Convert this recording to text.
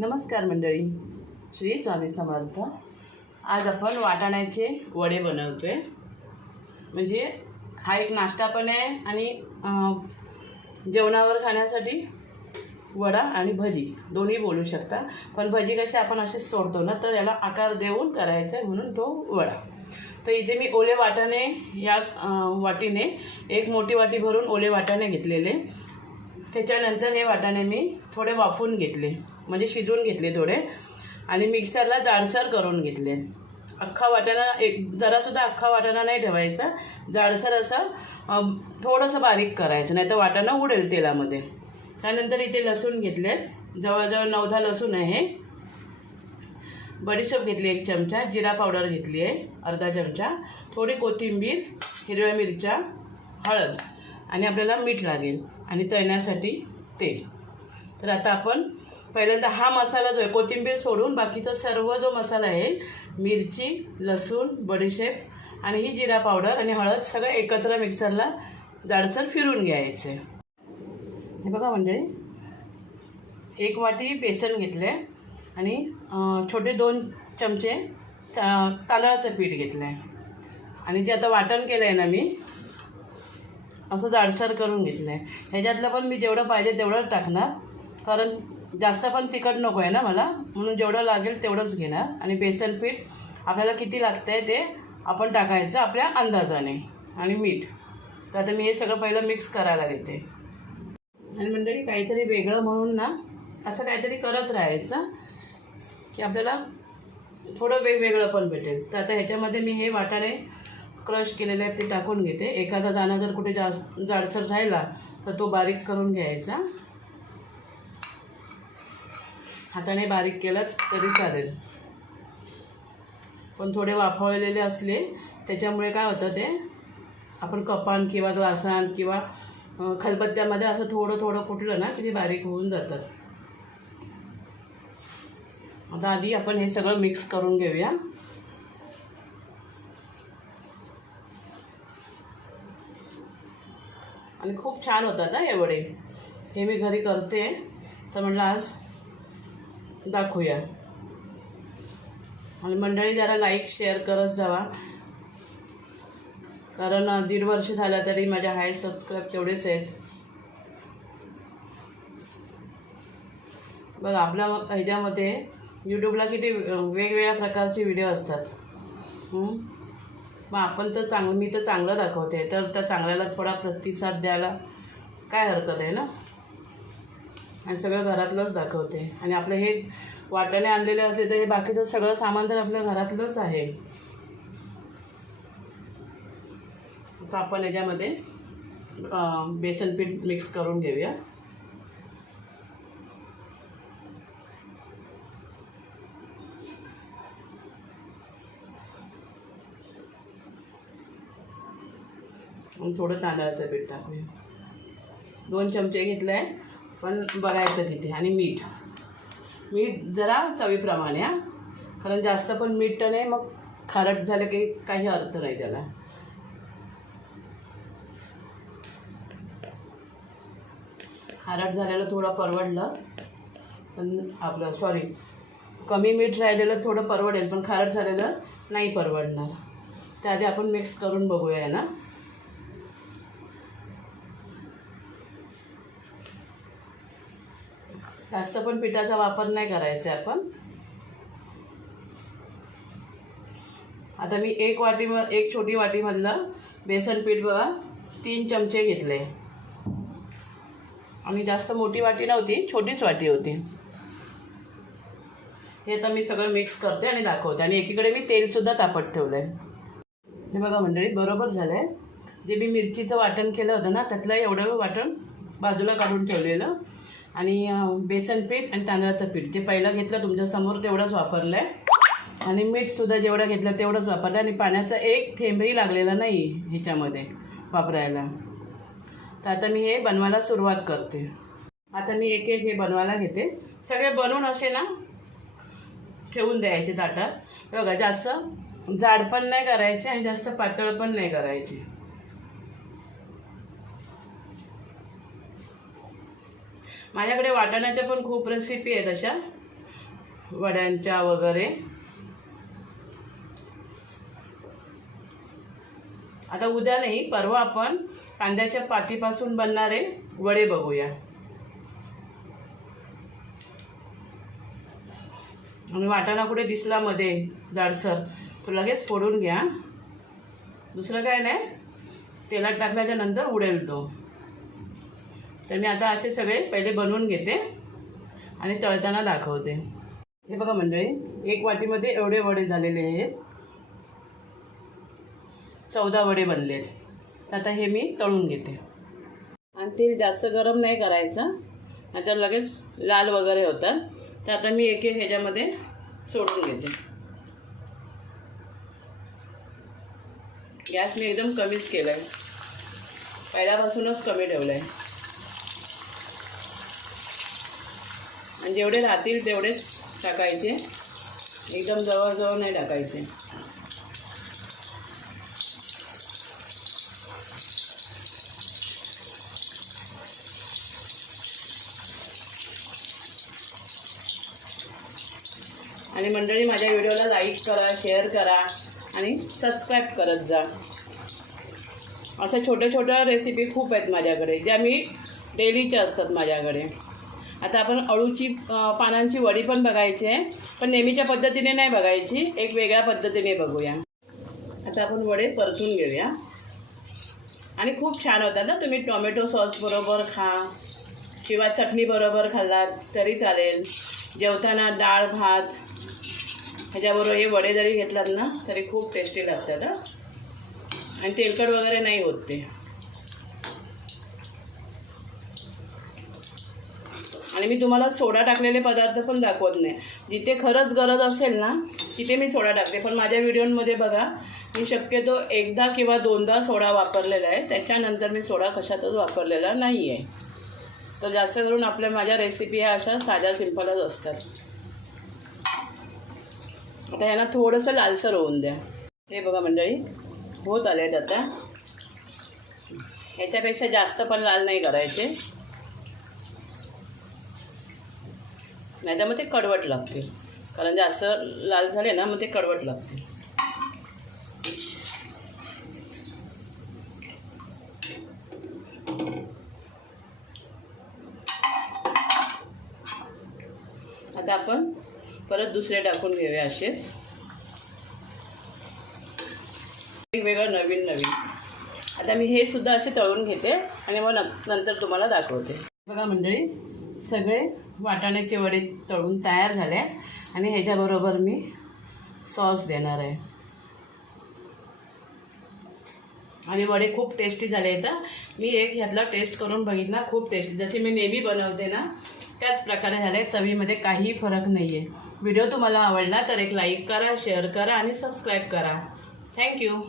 नमस्कार मंडळी. श्री स्वामी समर्थ. आज आपण वाटाण्याचे वडे बनवतोय. म्हणजे हा एक नाश्ता पण आहे आणि जेवणावर खाण्यासाठी वडा आणि भजी. दोन्ही बोलू शकता. पण भजी कशी आपण असे सोडतो ना तर याला आकार देऊन करायचा आहे म्हणून तो वडा. तर इथे मी ओले वाटाणे या वाटीने एक मोठी वाटी भरून ओले वाटाणे घेतलेले. त्याच्यानंतर हे वाटाणे मी थोडे वाफवून घेतले. म्हणजे शिजवून घेतले थोडे. आणि मिक्सरला जाडसर करून घेतले. अख्खा वाटाणा एक जरासुद्धा अख्खा वाटाणा नाही ठेवायचा. जाडसर असं थोडंसं बारीक करायचं नाही तर वाटाणा उडेल तेलामध्ये. त्यानंतर इथे लसूण घेतले. जवळजवळ नऊ दहा लसूण आहे. बडीशेप घेतली एक चमचा जिरा पावडर घेतली आहे अर्धा चमचा. थोडी कोथिंबीर हिरव्या मिरच्या हळद आणि आपल्याला मीठ लागेल आणि तळण्यासाठी तेल. तर आता आपण पहिल्यांदा हा मसाला जो आहे कोथिंबीर सोडून बाकीचा सर्व जो मसाला आहे मिरची लसूण बडीशेप आणि ही जिरा पावडर आणि हळद सगळं एकत्र मिक्सरला जाडसर फिरून घ्यायचं. हे बघा मंडळी एक वाटी बेसन घेतले आणि छोटे दोन चमचे तांदळाचं पीठ घेतलं आहे आणि जे आता वाटण केलं आहे ना मी असं जाडसर करून घेतलं आहे ह्याच्यातलं पण मी जेवढं पाहिजे तेवढं टाकणार कारण जास्त पण तिखट नको आहे ना मला. म्हणून जेवढं लागेल तेवढंच घेणार. आणि बेसन पीठ आपल्याला किती लागतं आहे ते आपण टाकायचं आपल्या अंदाजाने. आणि मीठ. तर आता मी हे सगळं पहिलं मिक्स करायला घेते. आणि मंडळी काहीतरी वेगळं म्हणून ना असं काहीतरी करत राहायचं की आपल्याला थोडं वेगवेगळं पण भेटेल. तर आता ह्याच्यामध्ये मी हे वाटाणे क्रश केलेले आहेत ते टाकून घेते. एखादा दाणा जर कुठे जास्त जाडसर राहिला तर तो बारीक करून घ्यायचा. हाताने बारीक केलं तरी चालेल. पण थोडे वाफवलेले असले त्याच्यामुळे काय होतं ते आपण कपान किंवा ग्लासान किंवा खलबत्त्यामध्ये असं थोडं थोडं कुठलं ना की ते बारीक होऊन जातात. आता आधी आपण हे सगळं मिक्स करून घेऊया. आणि खूप छान होतात ना हे वडे हे मी घरी करते. तर म्हटलं आज दाखवूया. आणि मंडळी जरा लाईक शेअर करत जावा. कारण दीड वर्ष झालं तरी माझ्या हाय सबस्क्राईब तेवढेच आहेत. बघ आपल्या ह्याच्यामध्ये यूट्यूबला किती वेगवेगळ्या प्रकारचे व्हिडिओ असतात. मग आपण तर चांगलं मी तर चांगलं दाखवते. तर त्या चांगल्याला थोडा प्रतिसाद द्यायला काय हरकत आहे ना? आणि सगळं घरातलंच दाखवते. आणि आपलं हे वाट्याने आणलेले असले तर हे बाकीचं सगळं सामान तर आपल्या घरातलंच आहे. आता आपण याच्यामध्ये बेसन पीठ मिक्स करून घेऊया. थोडं तांदळाचं पीठ टाकूया. दोन चमचे घेतलं आहे पण बघायचं किती. आणि मीठ. मीठ जरा चवीप्रमाणे हां. कारण जास्त पण मीठ तर नाही मग खारट झालं की काही अर्थ नाही त्याला. खारट झालेलं थोडं परवडलं पण आपलं सॉरी कमी मीठ राहिलेलं थोडं परवडेल पण खारट झालेलं नाही परवडणार. त्याआधी आपण मिक्स करून बघूया ना? जास्त पण पिठाचा वापर नाही करायचा आहे आपण. आता मी एक वाटी म एक छोटी वाटीमधलं बेसन पीठ बघा तीन चमचे घेतले. आणि जास्त मोठी वाटी नव्हती छोटीच वाटी होती. हे आता मी सगळं मिक्स करते आणि दाखवते. आणि एकीकडे मी तेलसुद्धा तापत ठेवलं आहे हे बघा मंडळी बरोबर झालं आहे जे मी मिरचीचं वाटण केलं होतं ना त्यातलं एवढं वाटण बाजूला काढून ठेवलेलं. आणि बेसन पीठ आणि तांदळाचं पीठ. जे पहिलं घेतलं तुमच्यासमोर तेवढंच वापरलं आहे आणि मीठसुद्धा जेवढं घेतलं तेवढंच वापरलं आणि पाण्याचा एक थेंबही लागलेला नाही ह्याच्यामध्ये वापरायला. तर आता मी हे बनवायला सुरुवात करते. आता मी एक एक हे बनवायला घेते. सगळे बनवून असे ना ठेवून द्यायचे ताटात. बघा जास्त जाड पण नाही करायचे आणि जास्त पातळ पण नाही करायचे. माझ्याकडे वाटाण्याच्या पण खूप रेसिपी आहेत अशा. वड्यांच्या वगैरे. आता उद्या नाही परवा आपण कांद्याच्या पातीपासून बनणारे वडे बघूया. आणि वाटाणा कुठे दिसला मध्ये जाडसर. तो लगेच फोडून घ्या. दुसरं काय नाही तेलात टाकल्याच्या नंतर उडेल तो तर मी आता असे सगळे पहिले बनवून घेते आणि तळताना दाखवते. हे बघा मंडळी एक वाटीमध्ये एवढे वडे झालेले आहेत. चौदा वडे बनलेत. तर आता हे मी तळून घेते. आणि ते जास्त गरम नाही करायचं. आता लगेच लाल वगैरे होतात. तर आता मी एक एक ह्याच्यामध्ये सोडून घेते. गॅस मी एकदम कमीच केला आहे पहिल्यापासूनच कमी ठेवला आहे आणि जेवढे राहतील तेवढेच टाकायचे. एकदम जवळजवळ नाही टाकायचे. आणि मंडळी माझ्या व्हिडिओला लाईक करा शेअर करा आणि सबस्क्राईब करत जा. अशा छोट्या छोट्या रेसिपी खूप आहेत माझ्याकडे ज्या मी डेलीच्या असतात माझ्याकडे. आता आपण अळूची पानांची वडी पण बघायची आहे. पण नेहमीच्या पद्धतीने नाही बघायची. एक वेगळ्या पद्धतीने बघूया. आता आपण वडे परतून घेऊया. आणि खूप छान होतात ना. तुम्ही टोमॅटो सॉस बरोबर खा. किंवा चटणी बरोबर खाल्लात तरी चालेल. जेवताना डाळ भात ह्याच्याबरोबर हे वडे जरी घेतलात ना तरी खूप टेस्टी लागतात आणि तेलकट वगैरे नाही होत ते. आणि मी तुम्हाला सोडा टाकलेले पदार्थ पण दाखवत नाही. जिथे खरंच गरज असेल ना तिथे मी सोडा टाकते. पण माझ्या व्हिडिओमध्ये बघा मी शक्यतो एकदा किंवा दोनदा सोडा वापरलेला आहे. त्याच्यानंतर मी सोडा कशातच वापरलेला नाही आहे तर जास्त करून आपल्या माझ्या रेसिपी ह्या अशा साध्या सिंपलच असतात. आता ह्यांना थोडंसं लालसर होऊन द्या. हे बघा मंडळी होत आले आहेत आता. ह्याच्यापेक्षा जास्त पण लाल नाही करायचे. नाही तर मग ते कडवट लागतील. कारण जास्त लाल झाले ना मग ते कडवट लागतील. आता आपण परत दुसरे टाकून घेऊया असे. वेगवेगळं नवीन नवीन. आता मी हे सुद्धा असे तळून घेते आणि मग नंतर तुम्हाला दाखवते. बघा मंडळी सगळे वाटाण्याचे वडे तळून तयार झाले आणि ह्याच्याबरोबर मी सॉस देणार आहे. आणि वडे खूप टेस्टी झाले आहेत मी एक ह्यातला टेस्ट करून बघितला खूप टेस्टी जसे मी नेहमी बनवते ना त्याच प्रकारे झाले. चवीमध्ये काही फरक नाही आहे व्हिडिओ तुम्हाला आवडला तर एक लाईक करा शेअर करा आणि सबस्क्राईब करा. थँक्यू